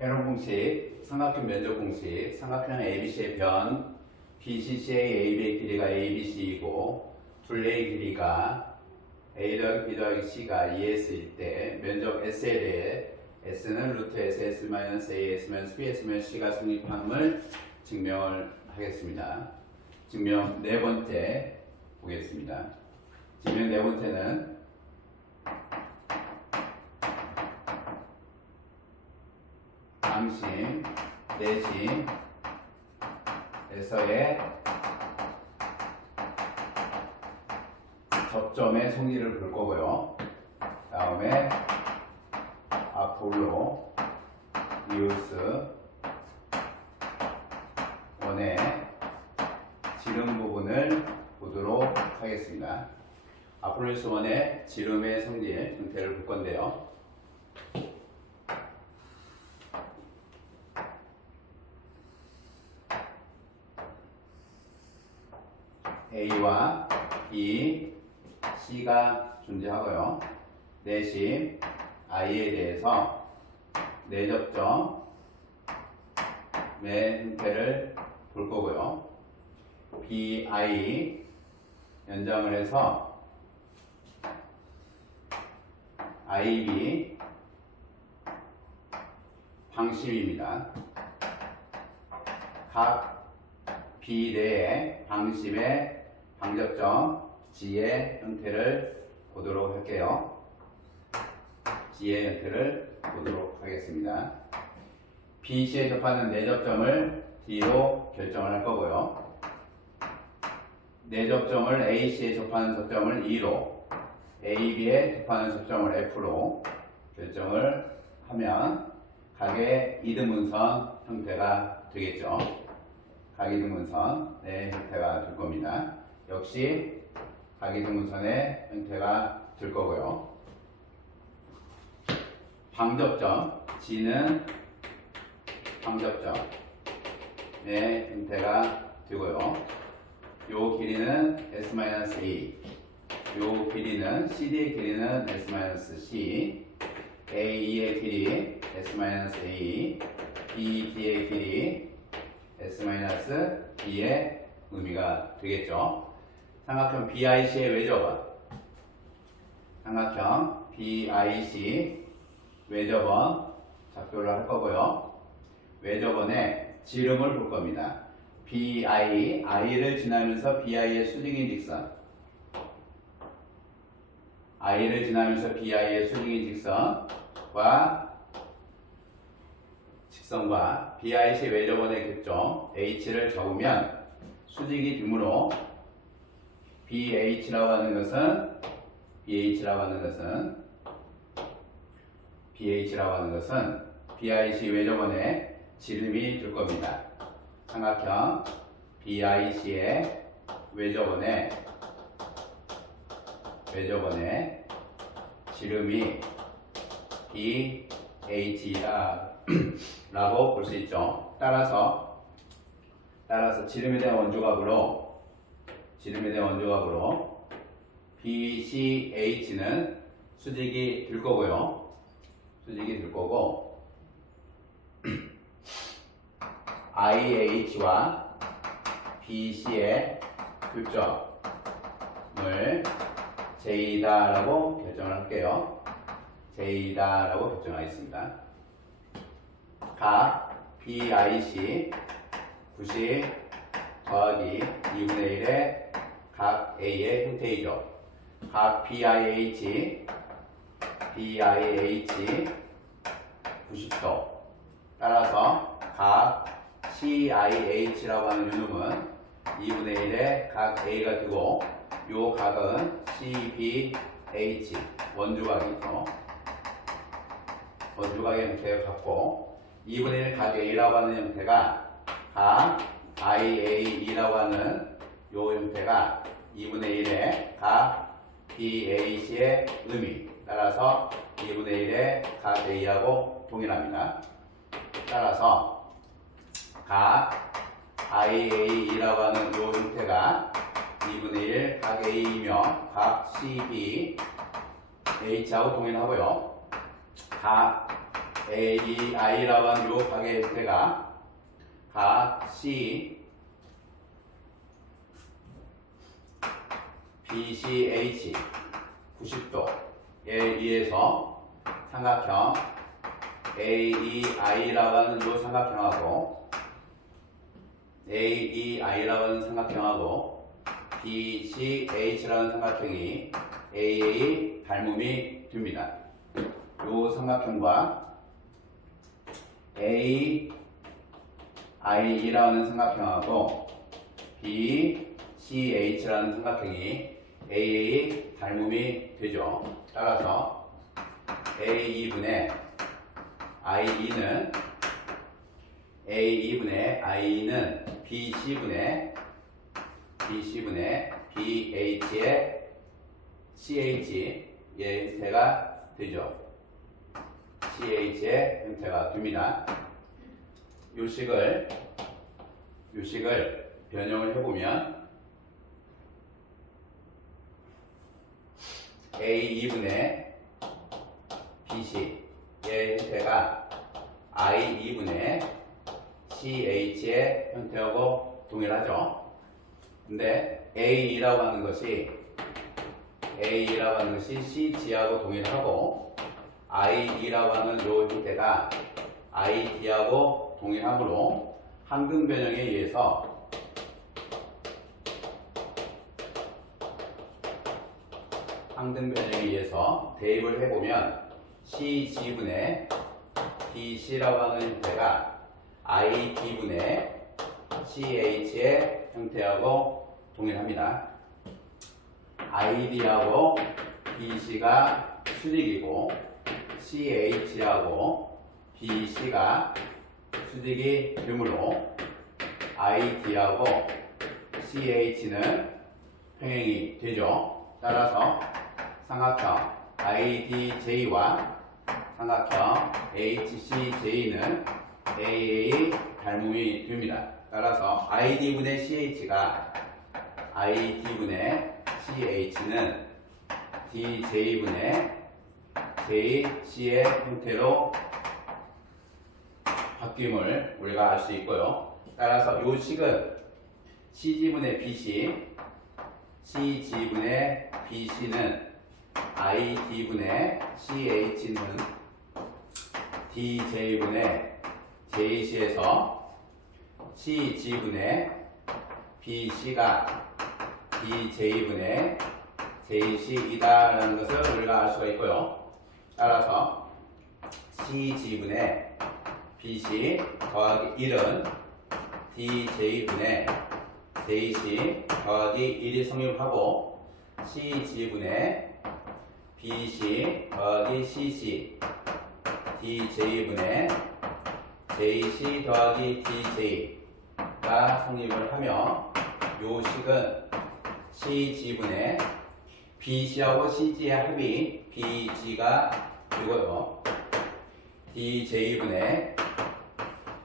회론 공식, 삼각형 면적 공식, 삼각형 ABC의 변, BCC의 AB의 길이가 ABC이고 둘레의 길이가 A 더하기 B 더하기 C가 2S일 때 면적 대해 S는 루트 S, S 마이너스 A, S 마이너스 B, S 마이너스 C가 성립함을 증명을 하겠습니다. 증명 네 번째 보겠습니다. 증명 네 번째는 방심 대신에서의 접점의 성질을 볼 거고요. 다음에 아폴로 이우스 원의 지름 부분을 보도록 하겠습니다. 아폴로스 원의 지름의 성질 형태를 볼 건데요. A와 B, C가 존재하고요. 대신 I에 대해서 내접점의 형태를 볼 거고요. BI 연장을 해서 IB 방심입니다. 각 B 내의 방심의 방접점 G의 형태를 보도록 할게요. G의 형태를 보도록 하겠습니다. BC에 접하는 내접점을 D로 결정을 할 거고요. 내접점을 AC에 접하는 접점을 E로, AB에 접하는 접점을 F로 결정을 하면 각의 이등분선 형태가 되겠죠. 각이등분선의 형태가 될 겁니다. 역시 각이등분선의 형태가 될 거고요. 방접점 G는 방접점의 형태가 되고요. 요 길이는 S-E 요 길이는 CD의 길이는 S-C AE의 길이 S-A BD의 길이 S-B의 의미가 되겠죠. 삼각형 BIC의 외접원 삼각형 BIC 외접원 작도를 할 거고요. 외접원의 지름을 볼 겁니다. BI, I를 지나면서 BI의 수직인 직선 I를 지나면서 BI의 수직인 직선과 직선과 BIC 외접원의 교점 H를 적으면 수직이 되므로 BH라고 하는 것은 BH라고 하는 것은 BH라고 하는 것은 BIC 외접원의 지름이 될 겁니다. 삼각형 BIC의 외접원의 외접원의 지름이 BH라 라고 볼 수 있죠. 따라서 따라서 지름에 대한 원조각으로 지름에 대한 원조각으로 BCH는 수직이 될 거고요. 수직이 될 거고 IH와 BC의 교점을 J다라고 결정을 할게요. J다라고 결정하겠습니다. 각 BIC 90 더하기 2분의 1의 각 A의 형태이죠. 각 BIH BIH 90도 따라서 각 CIH라고 하는 요놈은 2분의 1의 각 A가 되고 요 각은 CBH 원주각이죠. 원주각의 형태를 갖고 2분의 1 각 A라고 하는 형태가 각 IAE라고 하는 요 형태가 2분의 1의 각 BH의 의미 따라서 2분의 1의 각 A하고 동일합니다. 따라서 각 IAE라고 하는 요 형태가 2분의 1 각 A이며 각 CB H하고 동일하고요. 각 A, B, I라고 하는 요 각의 형태가 각 C, B, C, H 90도에 의해서 삼각형 A, E, I라고 하는 요 삼각형하고 A, E, I라고 하는 삼각형하고 B, C, H라는 삼각형이 AA 닮음이 됩니다. 요 삼각형과 A, I라는 삼각형하고 B, C, H라는 삼각형이 AA 닮음이 되죠. 따라서 A2분의 I2는 A2분의 I2는 BC분의 BC분의 BH의 CH의 형태가 되죠. CH의 형태가 됩니다. 요식을 요식을 변형을 해보면 A2분의 BC의 형태가 I2분의 CH의 형태하고 동일하죠. 근데 A라고 하는 것이 A라고 하는 것이 CG하고 동일하고 IE라고 하는 요 형태가 ID하고 동일하므로 한근 변형에 의해서 항등 변형에 의해서 대입을 해보면 CG분의 BC라고 하는 형태가 ID분의 CH의 형태하고 동일합니다. ID하고 BC가 수직이고 CH하고 BC가 수직이 되므로 ID하고 CH는 평행이 되죠. 따라서 삼각형 IDJ와 삼각형 HCJ는 AA 닮음이 됩니다. 따라서 ID분의 CH가 ID분의 CH는 DJ분의 JC의 형태로 바뀜을 우리가 알 수 있고요. 따라서 요 식은 CG분의 BC, CG분의 BC는 ID분의 CH는 DJ분의 JC에서 CG분의 BC가 DJ분의 JC이다라는 것을 우리가 알 수가 있고요. 따라서 CG분의 BC 더하기 1은 DJ분의 JC 더하기 1이 성립하고 CG분의 BC 더하기 CC DJ분의 JC 더하기 DJ가 성립을 하며 요 식은 CG분의 BC하고 CG의 합이 BG가 되고요. DJ분의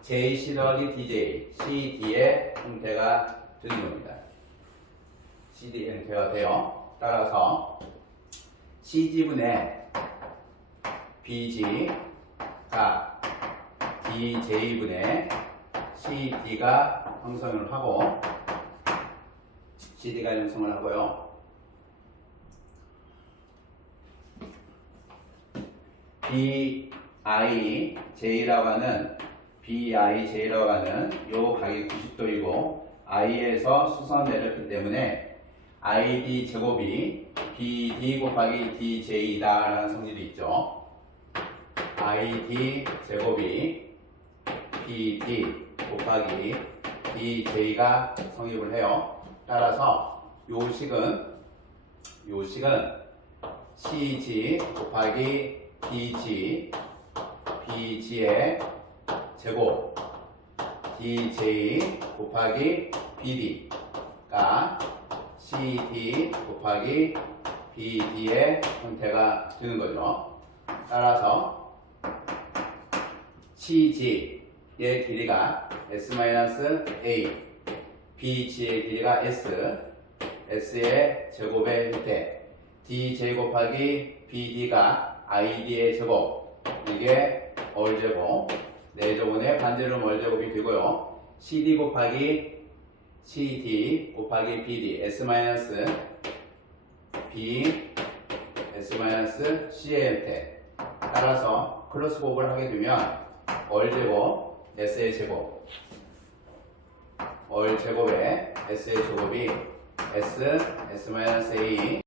JC 더하기 DJ, CD의 형태가 되는 겁니다. CD 형태가 돼요. 따라서 CG분의 BG가 DJ분의 CD가 형성을 하고 CD가 형성을 하고요. BIJ라고 하는 BIJ라고 하는 요 각이 90도이고 I에서 수선 내렸기 때문에 ID 제곱이 BD 곱하기 DJ다라는 성질이 있죠. ID 제곱이 BD 곱하기 DJ가 성립을 해요. 따라서 요 식은 요 식은 CG 곱하기 BG BG의 제곱 DJ 곱하기 BD가 CD 곱하기 BD의 형태가 되는 거죠. 따라서 CG의 길이가 S-A, BG의 길이가 S, S의 제곱의 형태, DJ 곱하기 BD가 ID의 제곱, 이게 얼제곱 4제곱의 반제곱 얼제곱이 되고요. CD 곱하기 CD 곱하기 BD S 마이너스 B S 마이너스 CN테 따라서 클로스 곱을 하게 되면 얼제곱 S의 제곱 얼 제곱에 S의 제곱이 S S 마이너스 A